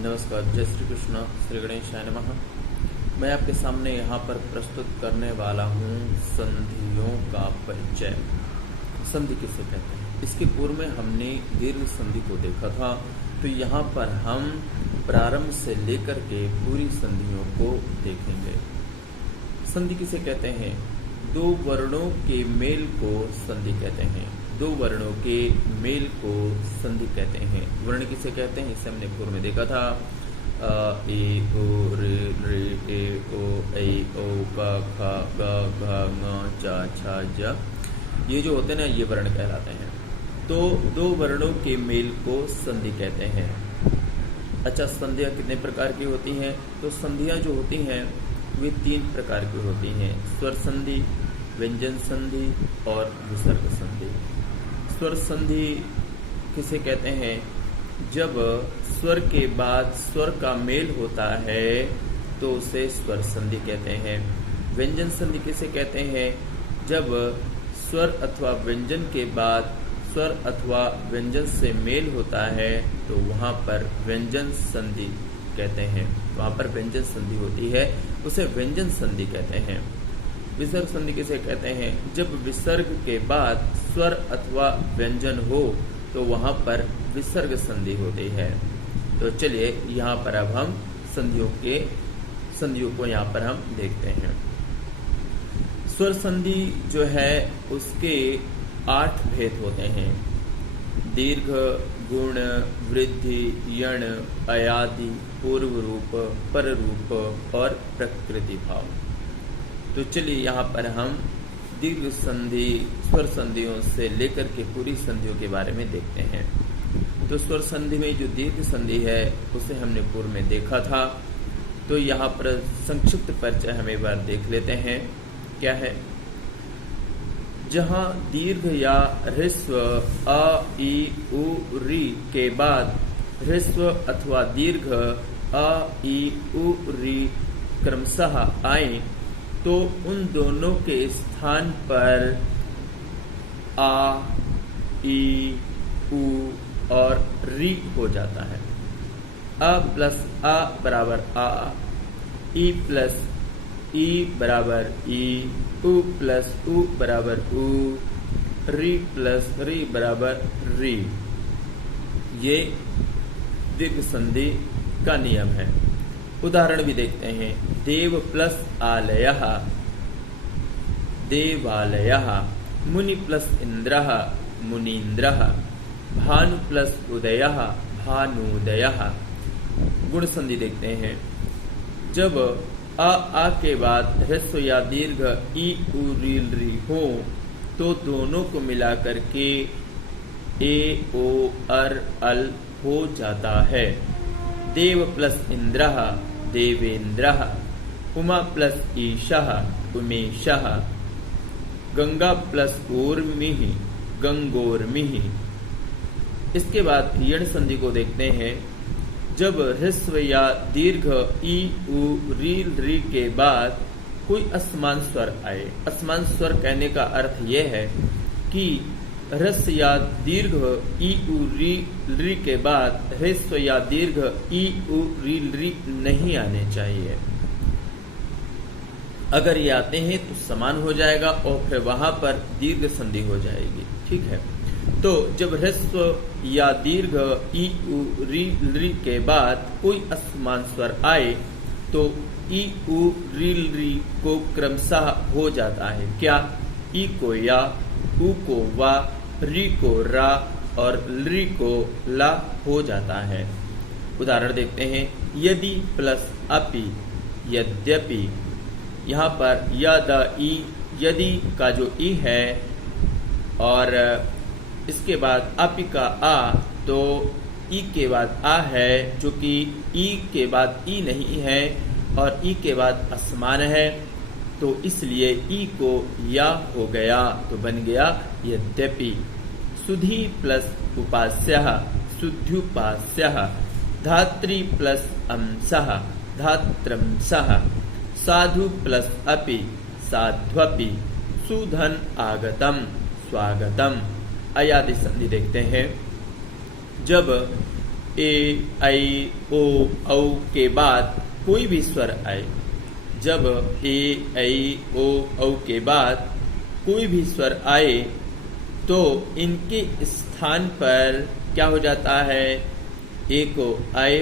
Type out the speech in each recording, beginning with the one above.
नमस्कार, जय श्री कृष्ण, श्री गणेशाय नमः। मैं आपके सामने यहाँ पर प्रस्तुत करने वाला हूँ संधियों का परिचय। संधि किसे कहते हैं? इसके पूर्व में हमने दीर्घ संधि को देखा था, तो यहाँ पर हम प्रारंभ से लेकर के पूरी संधियों को देखेंगे। संधि किसे कहते हैं? दो वर्णों के मेल को संधि कहते हैं। दो वर्णों के मेल को संधि कहते हैं। वर्ण किसे कहते हैं? इसे हमने पूर्व में देखा था। ए ओ रे रे ए ओ ऐ ओ क ख ग घ ङ च छ ज, ये जो होते हैं ना, ये वर्ण कहलाते हैं। तो दो वर्णों के मेल को संधि कहते हैं। अच्छा, संधियाँ कितने प्रकार की होती हैं? तो संधियाँ जो होती हैं वे तीन प्रकार की होती हैं: स्वर संधि, व्यंजन संधि और विसर्ग संधि। स्वर संधि किसे कहते हैं? जब स्वर के बाद स्वर का मेल होता है तो उसे स्वर संधि कहते हैं। व्यंजन संधि किसे कहते हैं? जब स्वर अथवा व्यंजन के बाद स्वर अथवा व्यंजन से मेल होता है तो वहाँ पर व्यंजन संधि कहते हैं। वहाँ पर व्यंजन संधि होती है, उसे व्यंजन संधि कहते हैं। विसर्ग संधि किसे कहते हैं? जब विसर्ग के बाद स्वर अथवा व्यंजन हो तो वहाँ पर विसर्ग संधि होती है। तो चलिए यहाँ पर अब हम संधियों को यहाँ पर हम देखते हैं। स्वर संधि जो है उसके 8 भेद होते हैं: दीर्घ, गुण, वृद्धि, यण, अयादि, पूर्व रूप, पर रूप और प्रकृति भाव। तो चलिए यहाँ पर हम दीर्घ संधि, स्वर संधियों से लेकर के पूरी संधियों के बारे में देखते हैं। तो स्वर संधि में जो दीर्घ संधि है उसे हमने पूर्व में देखा था, तो यहाँ पर संक्षिप्त परिचय हम एक बार देख लेते हैं। क्या है? जहाँ दीर्घ या ह्रस्व अ, ई, उ, री के बाद ह्रस्व अथवा दीर्घ अ, ई, उ, री क्रमशः आए तो उन दोनों के स्थान पर आ, ई, उ और री हो जाता है। अ प्लस आ बराबर आ, ई प्लस ई बराबर ई, उ प्लस उ बराबर उ, री प्लस री बराबर री। ये दीर्घ संधि का नियम है। उदाहरण भी देखते हैं। देव प्लस आलयः, देवालयः। मुनि प्लस इंद्रः, मुनीन्द्रः। भानु प्लस उदयः, भानुदयः। गुण संधि देखते हैं। जब आ के बाद ह्रस्व या दीर्घ ई, उ, री, री हो तो दोनों को मिलाकर के ए, ओ, अल हो जाता है। देव प्लस इंद्रः, देवेन्द्रः। उमा प्लस ईशः, उमेशः। गंगा प्लस ऊर्मिः, गंगोर्मिः। इसके बाद यण संधि को देखते हैं। जब ह्रस्व या दीर्घ ई, उ, री के बाद कोई असमान स्वर आए। असमान स्वर कहने का अर्थ यह है कि ह्रस्व या दीर्घ ई, उ, री के बाद ह्रस्व या दीर्घ ई, उ, री नहीं आने चाहिए। अगर ये आते हैं तो समान हो जाएगा और फिर वहां पर दीर्घ संधि हो जाएगी। ठीक है। तो जब ह्रस्व या दीर्घ ई, उ, री के बाद कोई असमान स्वर आए तो ई, उ, री को क्रमशः हो जाता है। क्या? ई को या, उ को वा, री को रा और ली को ला हो जाता है। उदाहरण देखते हैं। यदि प्लस अपि, यद्यपि। यहाँ पर यद, ई, यदि का जो ई है और इसके बाद अपि का आ, तो ई के बाद आ है, जो कि ई के बाद ई नहीं है और ई के बाद असमान है, तो इसलिए ई को या हो गया, तो बन गया यद्यपि। सुधी प्लस उपास्यः, सुध्युपास्यः। धात्री प्लस अंशः, धात्रंशः। साधु प्लस अपि, साध्वपि। सुधन आगतम, स्वागतम। अयादि संधि देखते हैं। जब ए ऐ ओ औ के बाद कोई भी स्वर आए, जब ए ऐ ओ औ के बाद कोई भी स्वर आए तो इनके स्थान पर क्या हो जाता है? ए को आय,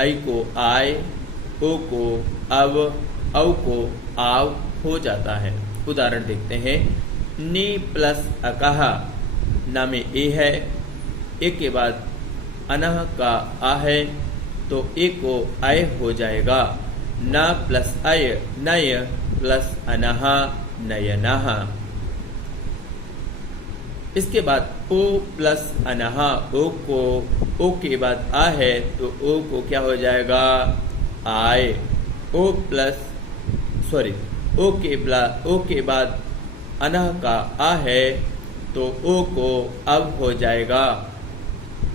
ऐ को आय, ओ को अव, औ को आव हो जाता है। उदाहरण देखते हैं। ने प्लस अकह, ना में ए है, ए के बाद अनह का आ है तो ए को आय हो जाएगा। ना प्लस अय नय प्लस अनह नयनः। इसके बाद ओ प्लस अनह, ओ के बाद आ है तो ओ को क्या हो जाएगा? आय। ओ के बाद अनह का आ है तो ओ को अब हो जाएगा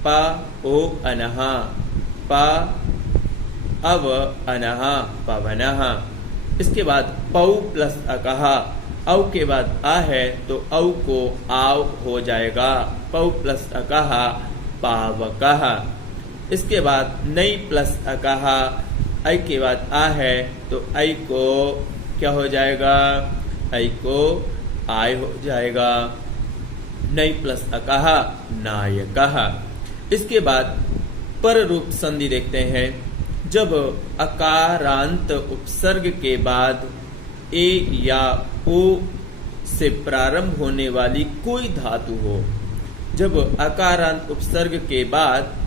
पा ओ अनह, पा अव अनह पवनः। इसके बाद पौ प्लस अकह, औ के बाद आ है तो औ को आव हो जाएगा। पौ प्लस अकह पावकः। इसके बाद नई प्लस अकह, ऐ के बाद आ है तो ऐ को क्या हो जाएगा? ऐ को आय हो जाएगा। नई प्लस अकह नायकः। इसके बाद पर रूप संधि देखते हैं। जब अकारांत उपसर्ग के बाद ए या ओ से प्रारंभ होने वाली कोई धातु हो, जब अकारांत उपसर्ग के बाद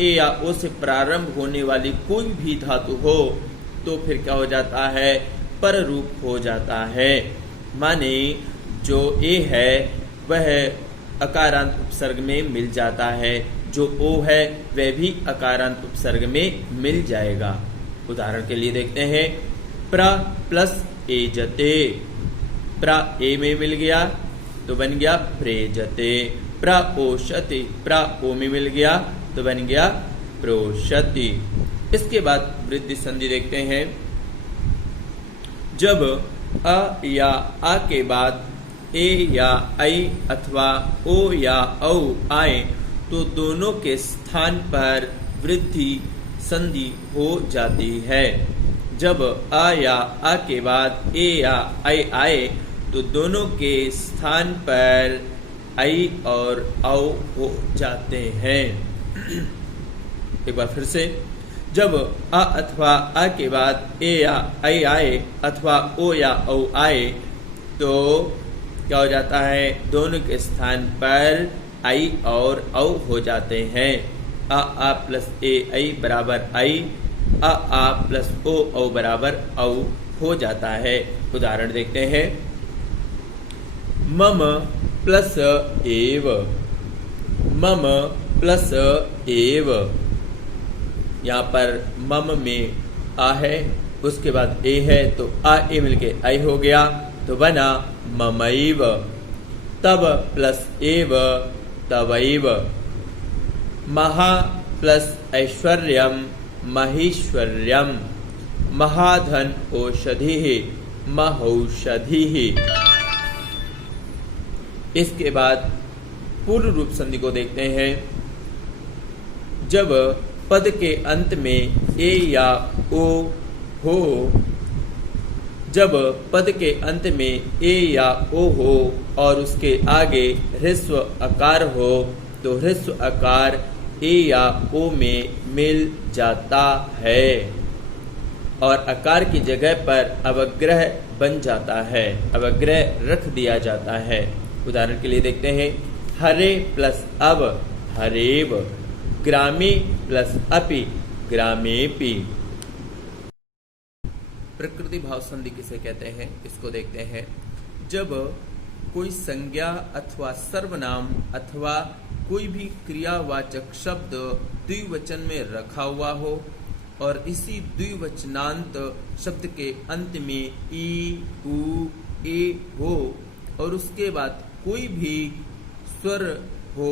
ए या ओ से प्रारंभ होने वाली कोई भी धातु हो तो फिर क्या हो जाता है? पर रूप हो जाता है। माने जो ए है वह अकारांत उपसर्ग में मिल जाता है, जो ओ है वह भी अकारांत उपसर्ग में मिल जाएगा। उदाहरण के लिए देखते हैं। प्र प्लस एजते, प्र ए में मिल गया तो बन गया प्रेजते। प्रओषति, प्र ओ में मिल गया तो बन गया प्रोषति। इसके बाद वृद्धि संधि देखते हैं। जब अ या आ के बाद ए या ऐ अथवा ओ या औ आए तो दोनों के स्थान पर वृद्धि संधि हो जाती है। जब अ या आ के बाद ए या ऐ आए तो दोनों के स्थान पर ऐ और औ हो जाते हैं। एक बार फिर से। जब अ अथवा आ के बाद ए या ऐ आए अथवा ओ या औ आए तो क्या हो जाता है? दोनों के स्थान पर आई और औ हो जाते हैं। आ प्लस ए ऐ बराबर आई, आ प्लस ओ औ बराबर औ हो जाता है। उदाहरण देखते हैं। मम प्लस एव, मम प्लस एव। यहाँ पर मम में आ है, उसके बाद ए है तो आ ए मिलके आई हो गया तो बना ममैव। तब प्लस एव तवैव। महा प्लस ऐश्वर्यम महेश्वर्यम। महाधन औषधिः महौषधिः। इसके बाद पूर्व रूप संधि को देखते हैं। जब पद के अंत में ए या ओ हो, जब पद के अंत में ए या ओ हो और उसके आगे ह्रस्व आकार हो तो ह्रस्व आकार ए या ओ में मिल जाता है और आकार की जगह पर अवग्रह बन जाता है, अवग्रह रख दिया जाता है। उदाहरण के लिए देखते हैं। हरे प्लस अब हरेव। ग्रामे प्लस अपि ग्रामेपि। प्रकृति भाव संधि किसे कहते हैं, इसको देखते हैं। जब कोई संज्ञा अथवा सर्वनाम अथवा कोई भी क्रियावाचक शब्द द्विवचन में रखा हुआ हो और इसी द्विवचनांत शब्द के अंत में ई, उ, ए हो और उसके बाद कोई भी स्वर हो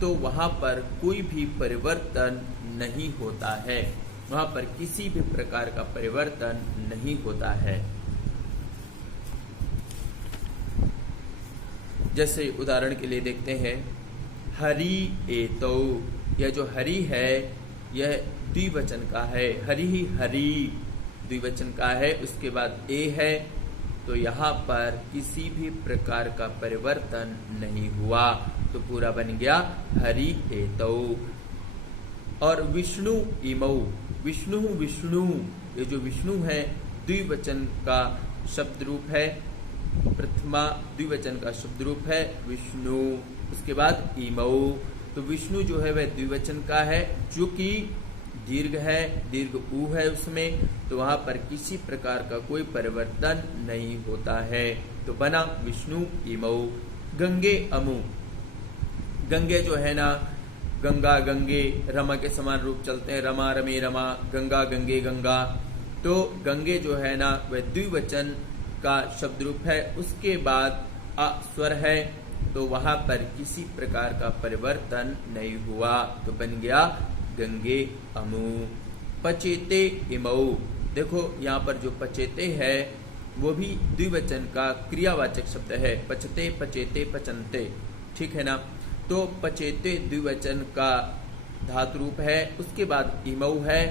तो वहां पर कोई भी परिवर्तन नहीं होता है, वहां पर किसी भी प्रकार का परिवर्तन नहीं होता है। जैसे उदाहरण के लिए देखते हैं। हरि एतौ। यह जो हरि है यह द्विवचन का है, हरि हरि द्विवचन का है। उसके बाद ए है, तो यहाँ पर किसी भी प्रकार का परिवर्तन नहीं हुआ, तो पूरा बन गया हरि एतौ। और विष्णु इमौ, विष्णु विष्णु, ये जो विष्णु है द्विवचन का शब्द रूप है, प्रथमा द्विवचन का शब्द रूप है विष्णु। उसके बाद इमौ, तो विष्णु जो है वह द्विवचन का है, जो कि दीर्घ है, दीर्घ ऊ है उसमें, तो वहां पर किसी प्रकार का कोई परिवर्तन नहीं होता है, तो बना विष्णु इमौ। गंगे अमु, गंगे जो है ना, गंगा गंगे रमा के समान रूप चलते हैं, रमा रमे रमा, गंगा गंगे गंगा, तो गंगे जो है ना वह द्विवचन का शब्द रूप है। उसके बाद अ स्वर है, तो वहां पर किसी प्रकार का परिवर्तन नहीं हुआ, तो बन गया गंगे अमु। पचेते इमौ, देखो यहाँ पर जो पचेते है वो भी द्विवचन का क्रियावाचक शब्द है, पचते पचेते पचनते, ठीक है ना। तो पचेते द्विवचन का धातु रूप है। उसके बाद इमौ है,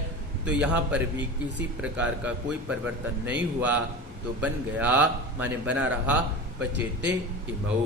तो यहाँ पर भी किसी प्रकार का कोई परिवर्तन नहीं हुआ, तो बन गया, माने बना रहा पचेते इमौ।